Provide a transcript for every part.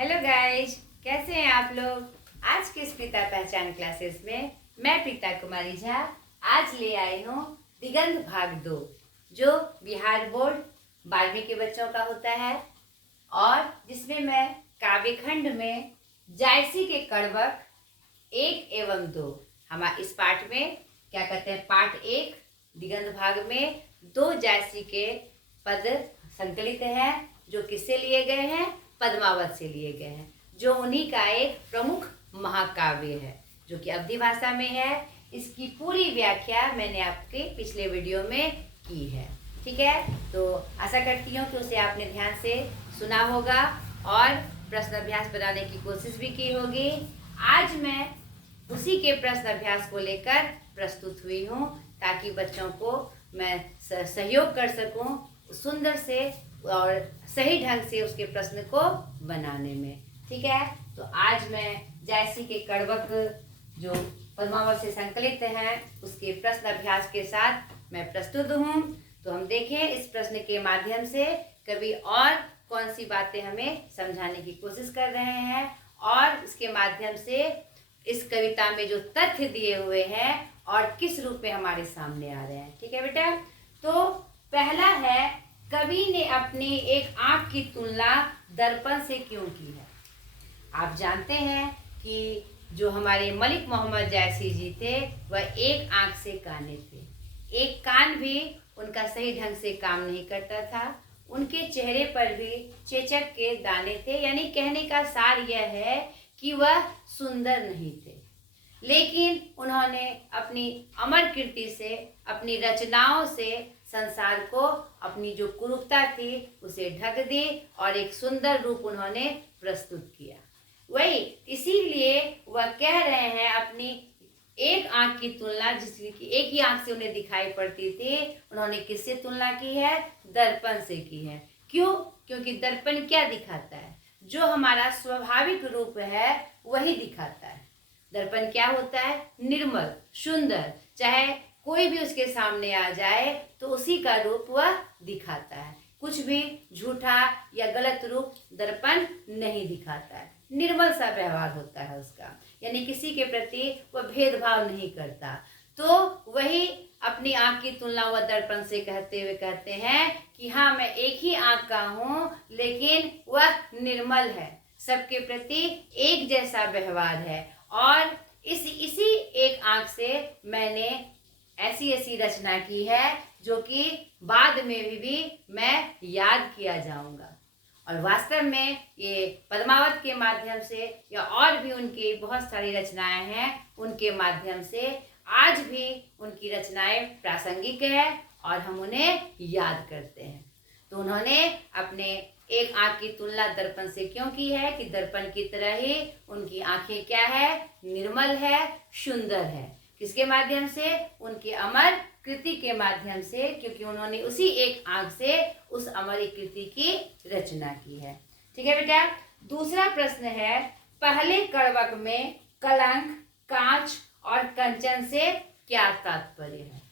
Hello guys, कैसे हैं आप लोग। आज के इस पिता पहचान क्लासेस में मैं पिता कुमारी झा आज ले आई हूँ दिगंत भाग 2, जो बिहार बोर्ड 12वीं के बच्चों का होता है और जिसमें मैं काव्यखंड में जायसी के कड़वक 1 एवं 2 हमारे इस पाठ में क्या कहते हैं, पाठ 1 दिगंत भाग में 2 जायसी के पद संकलित हैं, जो किससे लिए गए हैं, पद्मावत से लिए गए हैं, जो उन्हीं का एक प्रमुख महाकाव्य है जो कि अवधी भाषा में है। इसकी पूरी व्याख्या मैंने आपके पिछले वीडियो में की है, ठीक है। तो आशा करती हूँ कि उसे आपने ध्यान से सुना होगा और प्रश्न अभ्यास बनाने की कोशिश भी की होगी। आज मैं उसी के प्रश्न अभ्यास को लेकर प्रस्तुत हुई हूँ ताकि बच्चों को मैं सहयोग कर सकूँ सुंदर से और सही ढंग से उसके प्रश्न को बनाने में, ठीक है। तो आज मैं जायसी के कड़वक जो पद्मावत से संकलित हैं उसके प्रश्न अभ्यास के साथ मैं प्रस्तुत हूँ। तो हम देखें इस प्रश्न के माध्यम से कभी और कौन सी बातें हमें समझाने की कोशिश कर रहे हैं और इसके माध्यम से इस कविता में जो तथ्य दिए हुए हैं और किस रूप में हमारे सामने आ रहे हैं, ठीक है बेटा। तो पहला है, कवि ने अपनी एक आंख की तुलना दर्पण से क्यों की है। आप जानते हैं कि जो हमारे मलिक मोहम्मद जायसी जी थे वह एक आंख से काने थे, एक कान भी उनका सही ढंग से काम नहीं करता था, उनके चेहरे पर भी चेचक के दाने थे, यानी कहने का सार यह है कि वह सुंदर नहीं थे। लेकिन उन्होंने अपनी अमर कीर्ति से, अपनी रचनाओं से संसार को अपनी जो कुरूपता थी उसे ढक दी और एक सुंदर रूप उन्होंने प्रस्तुत किया। वही इसीलिए वह कह रहे हैं अपनी एक आंख की तुलना, जिसकी एक ही आंख से उन्हें दिखाई पड़ती थी, उन्होंने किससे तुलना की है, दर्पण से की है। क्यों? क्योंकि दर्पण क्या दिखाता है, जो हमारा स्वाभाविक रूप है वही दिखाता है। दर्पण क्या होता है, निर्मल सुंदर, चाहे कोई भी उसके सामने आ जाए तो उसी का रूप वह दिखाता है, कुछ भी झूठा या गलत रूप दर्पण नहीं दिखाता है, निर्मल सा व्यवहार होता है उसका, यानी किसी के प्रति वह भेदभाव नहीं करता। तो वही अपनी आंख की तुलना वह दर्पण से कहते हुए कहते हैं कि हाँ, मैं एक ही आंख का हूँ लेकिन वह निर्मल है, सबके प्रति एक जैसा व्यवहार है और इसी एक आंख से मैंने ऐसी ऐसी रचना की है जो कि बाद में भी मैं याद किया जाऊंगा। और वास्तव में ये पद्मावत के माध्यम से या और भी उनकी बहुत सारी रचनाएं हैं, उनके माध्यम से आज भी उनकी रचनाएं प्रासंगिक है और हम उन्हें याद करते हैं। तो उन्होंने अपने एक आंख की तुलना दर्पण से क्यों की है कि दर्पण की तरह ही उनकी आंखें क्या है, निर्मल है, सुंदर है। किसके माध्यम से, उनके अमर कृति के माध्यम से, क्योंकि उन्होंने उसी एक आंख से उस अमर कृति की रचना की है, ठीक है बेटा। दूसरा प्रश्न है, पहले कड़वक में कलंक, कांच और कंचन से क्या तात्पर्य है।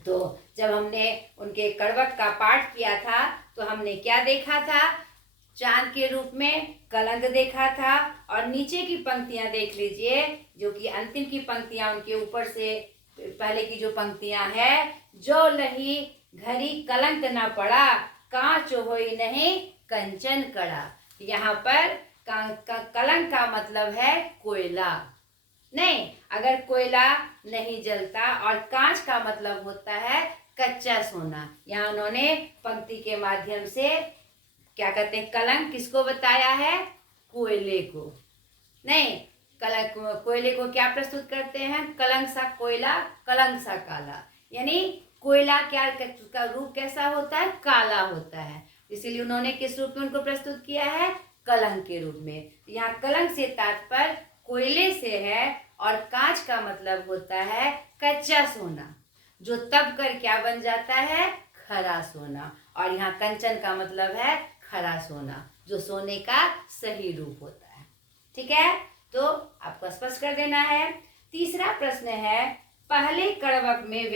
तो जब हमने उनके कड़वक का पाठ किया था तो हमने क्या देखा था, चांद के रूप में कलंक देखा था और नीचे की पंक्तियां देख लीजिए, जो कि अंतिम की पंक्तियां उनके ऊपर से पहले की जो पंक्तियां है, जो लही घड़ी कलंक न पड़ा, कांच होई नहीं कंचन कड़ा। यहाँ पर कलंक का मतलब है कोयला, नहीं, अगर कोयला नहीं जलता, और कांच का मतलब होता है कच्चा सोना। यहाँ उन्होंने पंक्ति के माध्यम से क्या कहते हैं, कलंक किसको बताया है, कोयले को, नहीं, कलंक कोयले को क्या प्रस्तुत करते हैं, कलंक सा कोयला, कलंक सा काला, यानी कोयला क्या, उसका रूप कैसा होता है, काला होता है, इसीलिए उन्होंने किस रूप में उनको प्रस्तुत किया है, कलंक के रूप में। यहाँ कलंक से तात्पर्य कोयले से है और कांच का मतलब होता है कच्चा सोना, जो तब कर क्या बन जाता है, खरा सोना, और यहाँ कंचन का मतलब है खरा सोना, जो सोने का सही रूप होता है, ठीक है। तो आपको स्पष्ट कर देना है। तीसरा प्रश्न है, पहले कड़वक में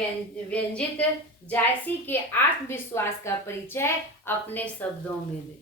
व्यंजित जायसी के आत्मविश्वास का परिचय अपने शब्दों में दे।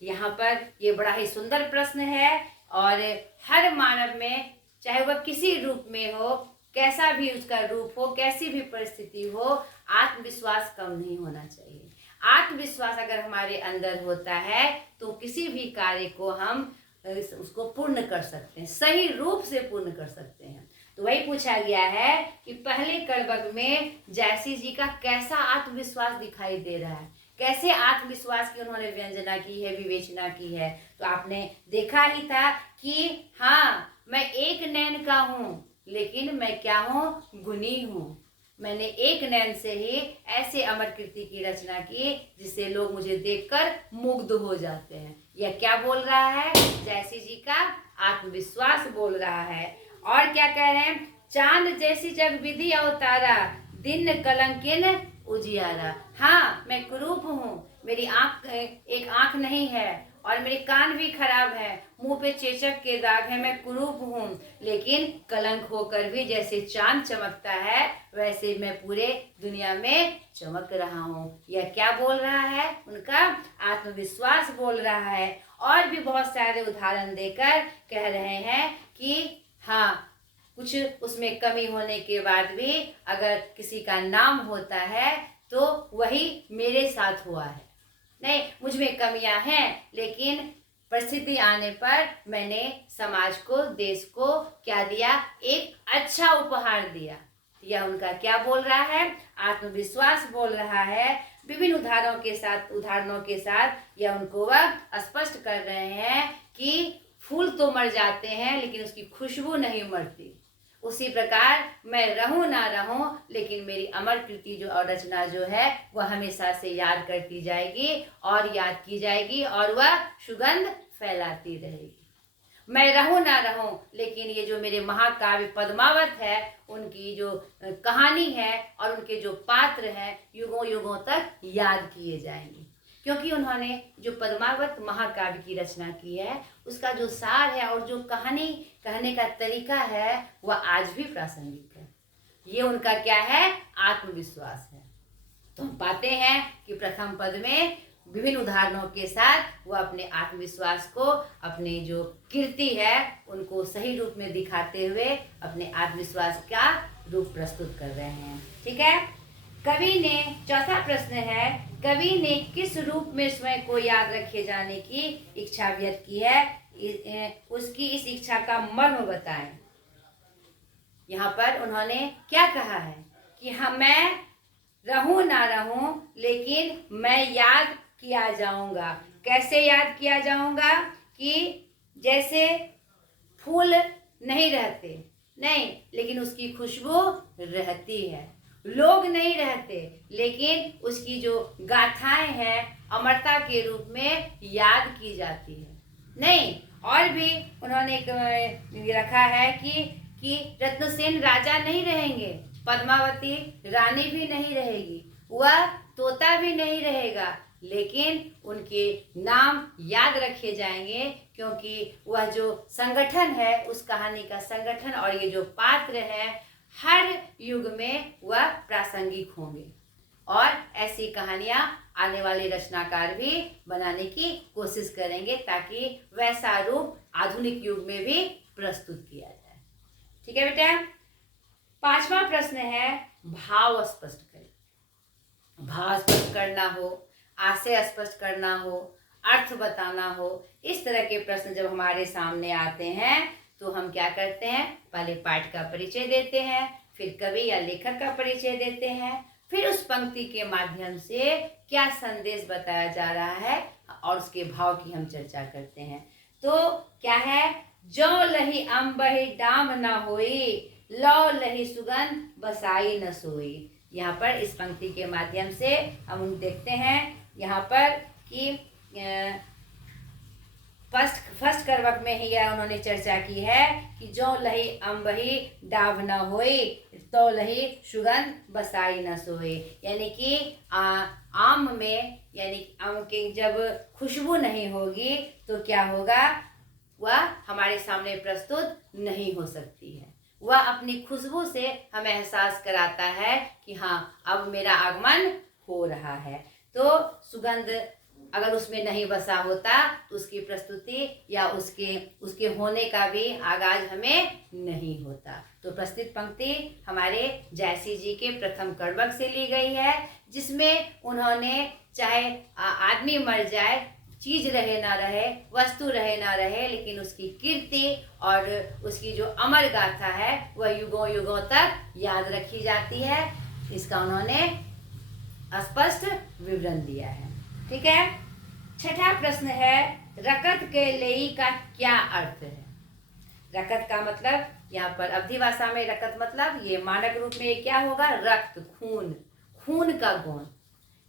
यहाँ पर ये बड़ा ही सुंदर प्रश्न है और हर मानव में, चाहे वह किसी रूप में हो, कैसा भी उसका रूप हो, कैसी भी परिस्थिति हो, आत्मविश्वास कम नहीं होना चाहिए। आत्मविश्वास अगर हमारे अंदर होता है तो किसी भी कार्य को हम उसको पूर्ण कर सकते हैं, सही रूप से पूर्ण कर सकते हैं। तो वही पूछा गया है कि पहले कड़बग में जैसी जी का कैसा आत्मविश्वास दिखाई दे रहा है, कैसे आत्मविश्वास की उन्होंने व्यंजना की है, विवेचना की है। तो आपने देखा ही था कि हाँ, मैं एक नैन का हूँ, लेकिन मैं क्या हूँ, गुणी हूँ। मैंने एक नैन से ही ऐसे अमर कृति की रचना की जिससे लोग मुझे देखकर मुग्ध हो जाते हैं। यह क्या बोल रहा है, जैसी जी का आत्मविश्वास बोल रहा है। और क्या कह रहे हैं, चांद जैसी जग विधि अवतारा, दिन कलंकिन उजियारा। हाँ, मैं कुरूप हूँ, मेरी आँख, एक आँख नहीं है और मेरे कान भी खराब है, मुंह पे चेचक के दाग है, मैं कुरूप हूँ, लेकिन कलंक होकर भी जैसे चांद चमकता है वैसे मैं पूरे दुनिया में चमक रहा हूँ। यह क्या बोल रहा है, उनका आत्मविश्वास बोल रहा है। और भी बहुत सारे उदाहरण देकर कह रहे हैं कि हाँ, कुछ उसमें कमी होने के बाद भी अगर किसी का नाम होता है तो वही मेरे साथ हुआ है। नहीं, मुझ में कमियां हैं, लेकिन परिस्थिति आने पर मैंने समाज को, देश को क्या दिया, एक अच्छा उपहार दिया। यह उनका क्या बोल रहा है, आत्मविश्वास बोल रहा है। विभिन्न उदाहरणों के साथ यह उनको वह स्पष्ट कर रहे हैं कि फूल तो मर जाते हैं लेकिन उसकी खुशबू नहीं मरती। उसी प्रकार मैं रहूं ना रहूं, लेकिन मेरी अमर कृति जो और रचना जो है वह हमेशा से याद करती जाएगी और याद की जाएगी और वह सुगंध फैलाती रहेगी। मैं रहूं ना रहूं, लेकिन ये जो मेरे महाकाव्य पद्मावत है, उनकी जो कहानी है और उनके जो पात्र हैं, युगों युगों तक याद किए जाएंगे। क्योंकि उन्होंने जो पद्मावत महाकाव्य की रचना की है, उसका जो सार है और जो कहानी कहने का तरीका है वह आज भी प्रासंगिक है। ये उनका क्या है, आत्मविश्वास है। तो हम पाते हैं कि प्रथम पद में विभिन्न उदाहरणों के साथ वो अपने आत्मविश्वास को, अपने जो कीर्ति है उनको सही रूप में दिखाते हुए अपने आत्मविश्वास का रूप प्रस्तुत कर रहे हैं। ठीक है। कवि ने, चौथा प्रश्न है, कवि ने किस रूप में स्वयं को याद रखे जाने की इच्छा व्यक्त की है, उसकी इस इच्छा का मर्म बताएं। यहाँ पर उन्होंने क्या कहा है कि हाँ, मैं रहूं ना रहूं, लेकिन मैं याद किया जाऊंगा। कैसे याद किया जाऊंगा, कि जैसे फूल नहीं रहते, नहीं, लेकिन उसकी खुशबू रहती है। लोग नहीं रहते, लेकिन उसकी जो गाथाएं हैं अमरता के रूप में याद की जाती है। नहीं, और भी उन्होंने रखा है कि रत्नसेन राजा नहीं रहेंगे, पद्मावती रानी भी नहीं रहेगी, वह तोता भी नहीं रहेगा, लेकिन उनके नाम याद रखे जाएंगे, क्योंकि वह जो संगठन है, उस कहानी का संगठन और ये जो पात्र है, हर युग में वह प्रासंगिक होंगे और ऐसी कहानियां आने वाले रचनाकार भी बनाने की कोशिश करेंगे, ताकि वैसा रूप आधुनिक युग में भी प्रस्तुत किया जाए। ठीक है बेटा। पांचवा प्रश्न है, भाव स्पष्ट करें। भाव स्पष्ट करना हो, आशय स्पष्ट करना हो, अर्थ बताना हो, इस तरह के प्रश्न जब हमारे सामने आते हैं तो हम क्या करते हैं, पहले पाठ का परिचय देते हैं, फिर कवि या लेखक का परिचय देते हैं, फिर उस पंक्ति के माध्यम से क्या संदेश बताया जा रहा है और उसके भाव की हम चर्चा करते हैं। तो क्या है, जो लही अम्बहि डाम न होई, लौ लही सुगंध बसाई न सोई। यहाँ पर इस पंक्ति के माध्यम से हम देखते हैं यहाँ पर कि फर्स्ट करवट में ही यह उन्होंने चर्चा की है कि जो लही अम्बही डाव न होई, तो लही सुगंध बसाई न सोई। यानी कि आम में, यानी आम की जब खुशबू नहीं होगी तो क्या होगा, वह हमारे सामने प्रस्तुत नहीं हो सकती है। वह अपनी खुशबू से हमें एहसास कराता है कि हाँ, अब मेरा आगमन हो रहा है। तो सुगंध अगर उसमें नहीं बसा होता तो उसकी प्रस्तुति या उसके होने का भी आगाज हमें नहीं होता। तो प्रस्तुत पंक्ति हमारे जयसी जी के प्रथम कर्मक से ली गई है, जिसमें उन्होंने चाहे आदमी मर जाए, चीज रहे ना रहे, वस्तु रहे ना रहे, लेकिन उसकी कीर्ति और उसकी जो अमर गाथा है वह युगों युगों तक याद रखी जाती है। इसका उन्होंने स्पष्ट विवरण दिया है। ठीक है। छठा प्रश्न है, रकत के लेई का क्या अर्थ है? रकत का मतलब यहाँ पर अवधी भाषा में रकत मतलब ये मानक रूप में ये क्या होगा? रक्त, खून, खून का गुण।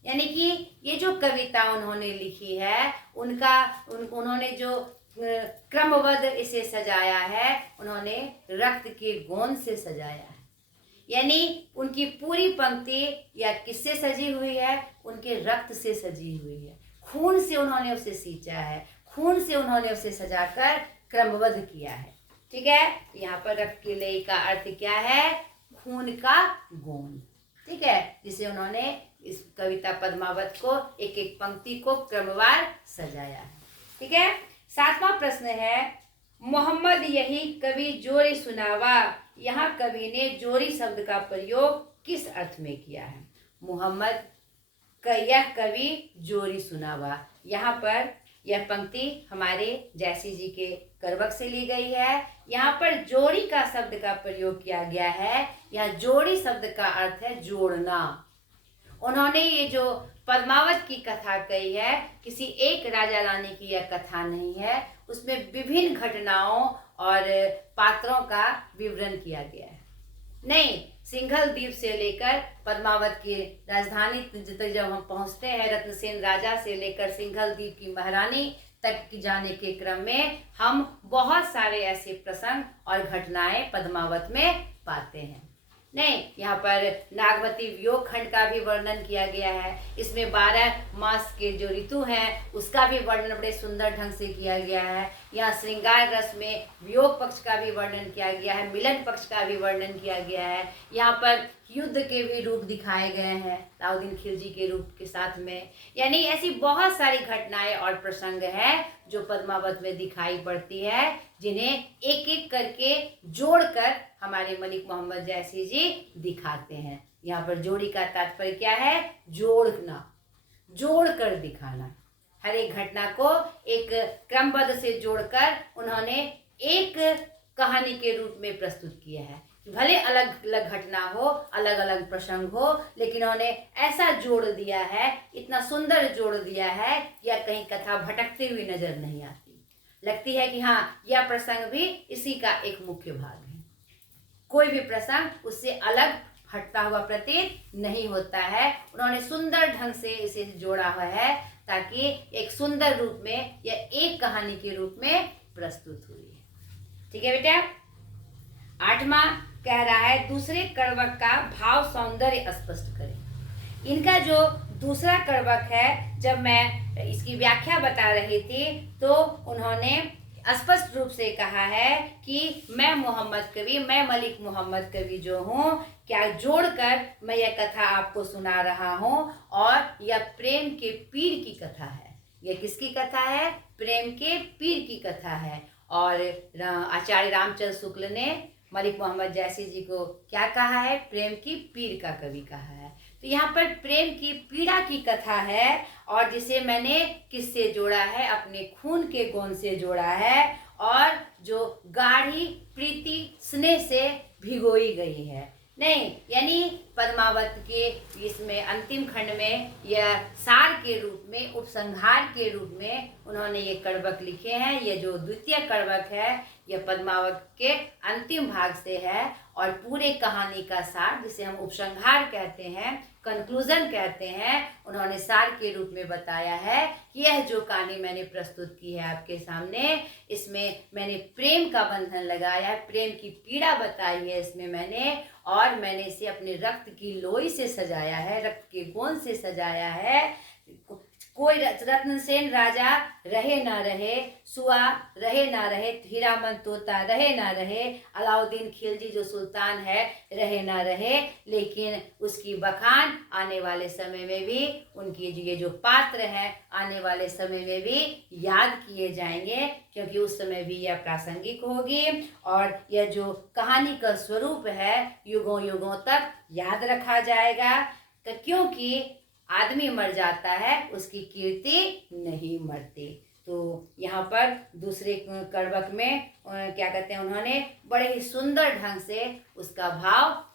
यानी कि ये जो कविता उन्होंने लिखी है उन्होंने जो क्रमबद्ध इसे सजाया है, उन्होंने रक्त के गोंद से सजाया है। यानी उनकी पूरी पंक्ति या किससे सजी हुई है? उनके रक्त से सजी हुई है। खून से उन्होंने उसे सींचा है, खून से उन्होंने उसे सजाकर क्रमबद्ध किया है। ठीक है। यहाँ पर रक्त के लेई का अर्थ क्या है? खून का गोंद। ठीक है, जिसे उन्होंने इस कविता पद्मावत को एक एक पंक्ति को क्रमवार सजाया है। ठीक है। सातवां प्रश्न है, मोहम्मद यही कवि जोरी सुनावा, यहाँ कवि ने जोरी शब्द का प्रयोग किस अर्थ में किया है? मोहम्मद का यह कवि जोरी सुनावा, यहाँ पर यह पंक्ति हमारे जयसी जी के करवक से ली गई है। यहाँ पर जोड़ी का शब्द का प्रयोग किया गया है। यह जोड़ी शब्द का अर्थ है जोड़ना। उन्होंने ये जो पद्मावत की कथा कही है, किसी एक राजा रानी की यह कथा नहीं है, उसमें विभिन्न घटनाओं और पात्रों का विवरण किया गया है। नहीं, सिंघल द्वीप से लेकर पद्मावत की राजधानी तक जब हम पहुंचते हैं, रत्नसेन राजा से लेकर सिंघल द्वीप की महारानी तक जाने के क्रम में हम बहुत सारे ऐसे प्रसंग और घटनाएं पद्मावत में पाते हैं। नहीं, यहाँ पर नागवती वियोग खंड का भी वर्णन किया गया है। इसमें 12 मास के जो ऋतु हैं उसका भी वर्णन बड़े सुंदर ढंग से किया गया है। यहाँ श्रृंगार रस में वियोग पक्ष का भी वर्णन किया गया है, मिलन पक्ष का भी वर्णन किया गया है। यहाँ पर युद्ध के भी रूप दिखाए गए हैं अलाउद्दीन खिलजी के रूप के साथ में। यानी ऐसी बहुत सारी घटनाएं और प्रसंग हैं जो पद्मावत में दिखाई पड़ती है, जिन्हें एक एक करके जोड़कर हमारे मलिक मोहम्मद जयसी जी दिखाते हैं। यहाँ पर जोड़ी का तात्पर्य क्या है? जोड़ना, जोड़कर दिखाना। हर एक घटना को एक क्रमबद्ध से जोड़कर उन्होंने एक कहानी के रूप में प्रस्तुत किया है। भले अलग अलग घटना हो, अलग अलग प्रसंग हो, लेकिन उन्होंने ऐसा जोड़ दिया है, इतना सुंदर जोड़ दिया है, या कहीं कथा भटकती हुई नजर नहीं आती। लगती है कि हाँ, यह प्रसंग भी इसी का एक मुख्य भाग है। कोई भी प्रसंग उससे अलग हटता हुआ प्रतीत नहीं होता है। उन्होंने सुंदर ढंग से इसे जोड़ा हुआ है ताकि एक सुंदर रूप में या एक कहानी के रूप में प्रस्तुत हुई है। ठीक है बेटा। 8वां कह रहा है, दूसरे करवक का भाव सौंदर्य स्पष्ट करें। इनका जो दूसरा करवक है, जब मैं इसकी व्याख्या बता रही थी तो उन्होंने स्पष्ट रूप से कहा है कि मैं मोहम्मद कवि, मैं मलिक मोहम्मद कवि जो हूँ, क्या जोड़कर मैं यह कथा आपको सुना रहा हूँ। और यह प्रेम के पीर की कथा है। यह किसकी कथा है? प्रेम के पीर की कथा है। और आचार्य रामचंद्र शुक्ल ने मलिक मोहम्मद जयसी जी को क्या कहा है? प्रेम की पीर का कवि कहा है। तो यहाँ पर प्रेम की पीड़ा की कथा है, और जिसे मैंने किससे जोड़ा है? अपने खून के गोंद से जोड़ा है, और जो गाढ़ी प्रीति स्नेह से भिगोई गई है। नहीं, यानी पद्मावत के इसमें अंतिम खंड में यह सार के रूप में, उपसंहार के रूप में उन्होंने ये करवक लिखे हैं। यह जो द्वितीय करवक है, यह पद्मावत के अंतिम भाग से है, और पूरे कहानी का सार, जिसे हम उपसंहार कहते हैं, कंक्लूजन कहते हैं, उन्होंने सार के रूप में बताया है कि यह जो कहानी मैंने प्रस्तुत की है आपके सामने, इसमें मैंने प्रेम का बंधन लगाया है, प्रेम की पीड़ा बताई है इसमें मैंने, और मैंने इसे अपने रक्त की लोई से सजाया है, रक्त के गोंद से सजाया है। कोई रत्नसेन राजा रहे ना रहे, सुआ रहे ना रहे, हीरामन तोता रहे ना रहे, अलाउद्दीन खिलजी जो सुल्तान है रहे ना रहे, लेकिन उसकी बखान आने वाले समय में भी, उनकी ये जो पात्र हैं आने वाले समय में भी याद किए जाएंगे, क्योंकि उस समय भी यह प्रासंगिक होगी और यह जो कहानी का स्वरूप है युगों युगों तक याद रखा जाएगा, क्योंकि आदमी मर जाता है उसकी कीर्ति नहीं मरती। तो यहाँ पर दूसरे कड़वक में क्या कहते हैं, उन्होंने बड़े ही सुंदर ढंग से उसका भाव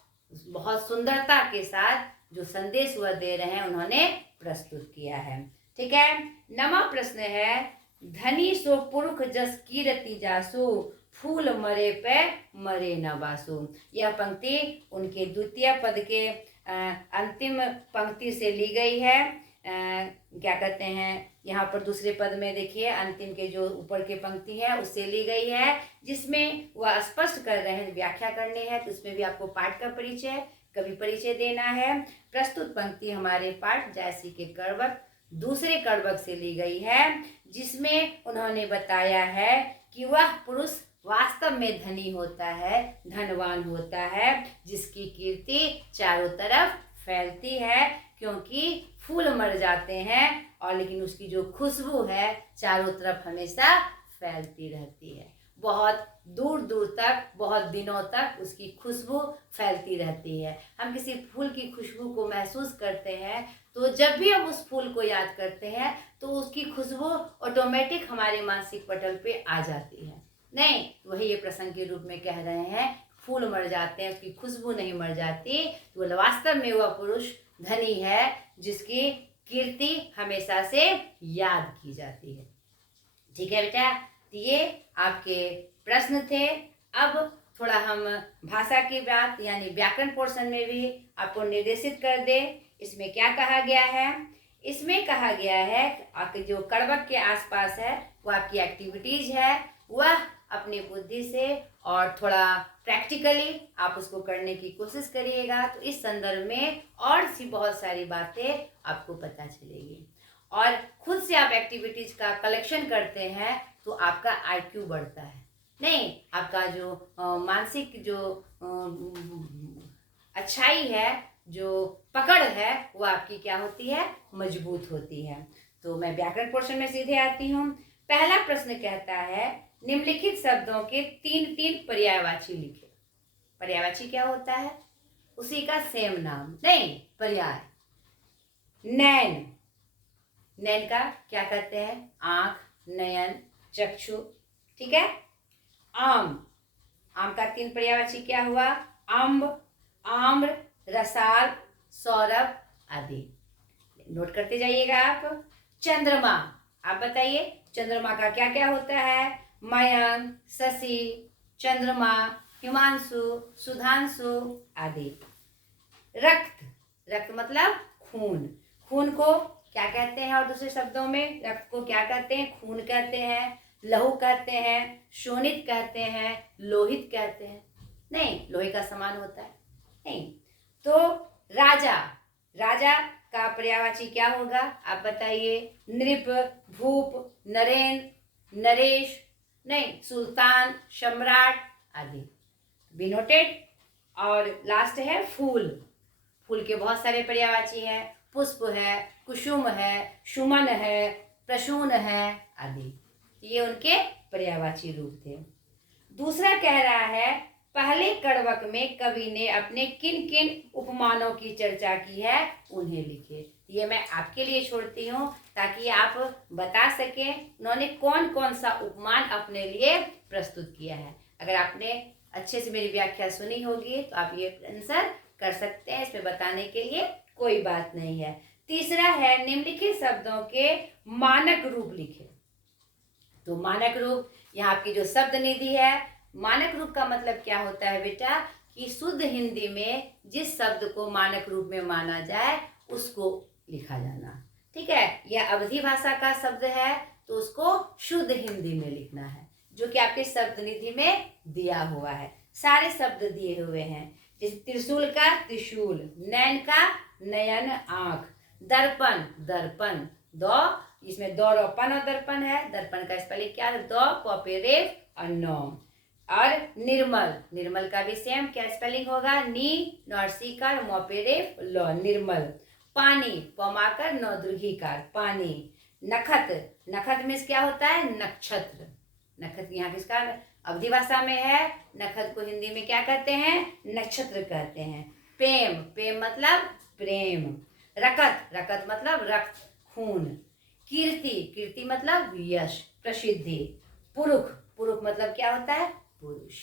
बहुत सुंदरता के साथ जो संदेश वह दे रहे हैं उन्होंने प्रस्तुत किया है। ठीक है, नवा प्रश्न है, धनी सो पुरुष जस कीरति जासु, फूल मरे पे मरे न बासु। यह पंक्ति उनके द्वितीय पद के अंतिम पंक्ति से ली गई है। क्या कहते हैं, यहाँ पर दूसरे पद में देखिए अंतिम के जो ऊपर के पंक्ति है उससे ली गई है, जिसमें वह स्पष्ट कर रहे हैं, व्याख्या करनी है, तो उसमें भी आपको पाठ का परिचय कवि परिचय देना है। प्रस्तुत पंक्ति हमारे पाठ जयसी के कड़वक दूसरे कड़वक से ली गई है, जिसमें उन्होंने बताया है कि वह पुरुष वास्तव में धनी होता है, धनवान होता है, जिसकी कीर्ति चारों तरफ फैलती है, क्योंकि फूल मर जाते हैं और लेकिन उसकी जो खुशबू है चारों तरफ हमेशा फैलती रहती है, बहुत दूर दूर तक, बहुत दिनों तक उसकी खुशबू फैलती रहती है। हम किसी फूल की खुशबू को महसूस करते हैं तो जब भी हम उस फूल को याद करते हैं तो उसकी खुशबू ऑटोमेटिक हमारे मानसिक पटल पे आ जाती है। नहीं, वही ये प्रसंग के रूप में कह रहे हैं, फूल मर जाते हैं उसकी खुशबू नहीं मर जाती, तो वास्तव में वह पुरुष धनी है जिसकी कीर्ति हमेशा से याद की जाती है। ठीक है बेटा, ये आपके प्रश्न थे। अब थोड़ा हम भाषा की बात यानी व्याकरण पोर्शन में भी आपको निर्देशित कर दे। इसमें क्या कहा गया है, इसमें कहा गया है आपके जो कड़वक के आसपास है वो आपकी एक्टिविटीज है, वह अपनी बुद्धि से और थोड़ा प्रैक्टिकली आप उसको करने की कोशिश करिएगा, तो इस संदर्भ में और सी बहुत सारी बातें आपको पता चलेगी। और खुद से आप एक्टिविटीज का कलेक्शन करते हैं तो आपका आईक्यू बढ़ता है, नहीं आपका जो मानसिक जो अच्छाई है, जो पकड़ है, वो आपकी क्या होती है, मजबूत होती है। तो मैं व्याकरण पोर्शन में सीधे आती हूँ। पहला प्रश्न कहता है निम्नलिखित शब्दों के तीन तीन पर्यायवाची लिखे। पर्यायवाची क्या होता है, उसी का सेम नाम, नहीं पर्याय। नैन, नैन का क्या कहते हैं, आंख, नयन, चक्षु। ठीक है, आम, आम का तीन पर्यायवाची क्या हुआ, अम्ब, आम्र, रसाल, सौरभ आदि। नोट करते जाइएगा आप। चंद्रमा, आप बताइए चंद्रमा का क्या क्या होता है, मयंक, शशि, चंद्रमा, हिमांशु, सुधांशु आदि। रक्त, रक्त मतलब खून, खून को क्या कहते हैं, और दूसरे शब्दों में रक्त को क्या कहते हैं, खून कहते हैं, लहू कहते हैं, शोणित कहते हैं, लोहित कहते हैं। नहीं, लोहे का समान होता है, नहीं। तो राजा, राजा का पर्यायवाची क्या होगा, आप बताइए। नृप, भूप, नरेंद्र, नरेश, नहीं सुल्तान, सम्राट आदि। Be noted. और लास्ट है फूल, फूल के बहुत सारे पर्यायवाची हैं, पुष्प है, कुसुम है, सुमन है, प्रसून है आदि। ये उनके पर्यायवाची रूप थे। दूसरा कह रहा है पहले कड़वक में कवि ने अपने किन किन उपमानों की चर्चा की है उन्हें लिखे। ये मैं आपके लिए छोड़ती हूँ ताकि आप बता सकें उन्होंने कौन कौन सा उपमान अपने लिए प्रस्तुत किया है। अगर आपने अच्छे से मेरी व्याख्या सुनी होगी तो आप ये आंसर कर सकते हैं, इसमें बताने के लिए कोई बात नहीं है। तीसरा है निम्नलिखित शब्दों के मानक रूप लिखे। तो मानक रूप, यहाँ आपकी जो शब्द निधि है, मानक रूप का मतलब क्या होता है बेटा, कि शुद्ध हिंदी में जिस शब्द को मानक रूप में माना जाए उसको लिखा जाना। ठीक है, यह अवधी भाषा का शब्द है तो उसको शुद्ध हिंदी में लिखना है, जो कि आपके शब्द निधि में दिया हुआ है। सारे शब्द दिए हुए हैं, जैसे त्रिशूल का त्रिशूल, नयन का नयन आंख, दर्पण दर्पण, दो, इसमें दौरोपन और दर्पण है। दर्पण का स्पेलिंग क्या है? दो पॉपे रेफ और नो। और निर्मल, निर्मल का भी सेम क्या स्पेलिंग होगा? नी नॉर्सिकार मोपे रेफ लो, निर्मल। पानी, पमाकर नौ दीर्घिकार, पानी। नखत, नखत में क्या होता है? नक्षत्र। नखत यहाँ किसका अवधि भाषा में है? नखत को हिंदी में क्या कहते हैं? नक्षत्र कहते हैं। प्रेम, प्रेम मतलब प्रेम। रकत, रकत मतलब रक्त, खून। कीर्ति, कीर्ति मतलब यश, प्रसिद्धि। पुरुष, पुरुष मतलब क्या होता है? पुरुष।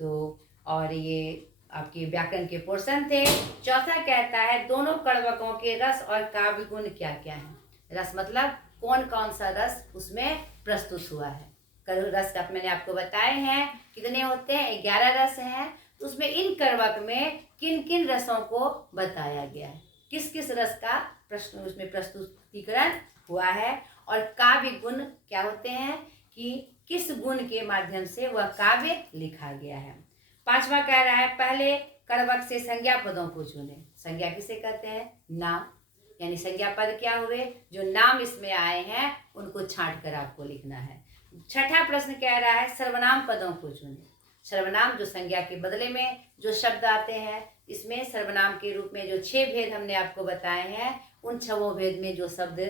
तो और ये आपके व्याकरण के पोर्शन थे। चौथा कहता है दोनों कड़वकों के रस और काव्य गुण क्या क्या है? रस मतलब कौन कौन सा रस उसमें प्रस्तुत हुआ है। रस का मैंने आपको बताए हैं कितने होते हैं? 11 रस हैं। तो उसमें इन कड़वक में किन किन रसों को बताया गया है, किस किस रस का प्रश्न उसमें प्रस्तुतिकरण हुआ है। और काव्य गुण क्या होते हैं कि किस गुण के माध्यम से वह काव्य लिखा गया है। पांचवा कह रहा है पहले कड़वक से संज्ञा पदों को चुने। संज्ञा किसे कहते हैं? नाम, यानी संज्ञा पद क्या हुए? जो नाम इसमें आए हैं उनको छांट कर आपको लिखना है। छठा प्रश्न कह रहा है सर्वनाम पदों को चुने। सर्वनाम जो संज्ञा के बदले में जो शब्द आते हैं, इसमें सर्वनाम के रूप में जो 6 भेद हमने आपको बताए हैं, उन 6 भेद में जो शब्द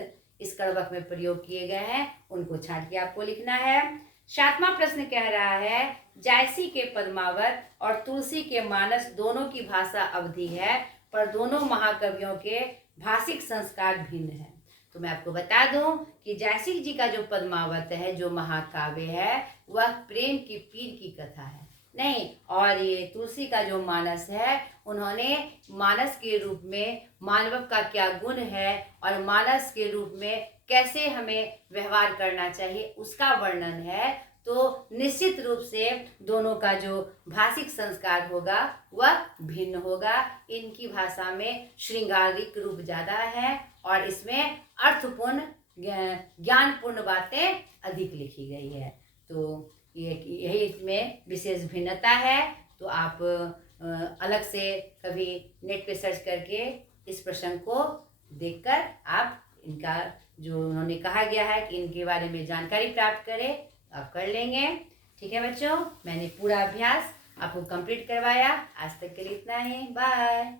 इस कड़वक में प्रयोग किए गए हैं उनको छांट के आपको लिखना है। सातवां प्रश्न कह रहा है जायसी के पद्मावत और तुलसी के मानस दोनों की भाषा अवधि है, पर दोनों महाकवियों के भाषिक संस्कार भिन्न है। तो मैं आपको बता दूं कि जायसी जी का जो पद्मावत है, जो महाकाव्य है, वह प्रेम की पीर की कथा है नहीं। और ये तुलसी का जो मानस है, उन्होंने मानस के रूप में मानव का क्या गुण है और मानस के रूप में कैसे हमें व्यवहार करना चाहिए उसका वर्णन है। तो निश्चित रूप से दोनों का जो भाषिक संस्कार होगा वह भिन्न होगा। इनकी भाषा में श्रृंगारिक रूप ज़्यादा है और इसमें अर्थपूर्ण ज्ञानपूर्ण बातें अधिक लिखी गई है। तो यही इसमें विशेष भिन्नता है। तो आप अलग से कभी नेट पे सर्च करके इस प्रसंग को देखकर आप इनका जो उन्होंने कहा गया है कि इनके बारे में जानकारी प्राप्त करें, आप कर लेंगे। ठीक है बच्चों, मैंने पूरा अभ्यास आपको कंप्लीट करवाया। आज तक के लिए इतना ही। बाय।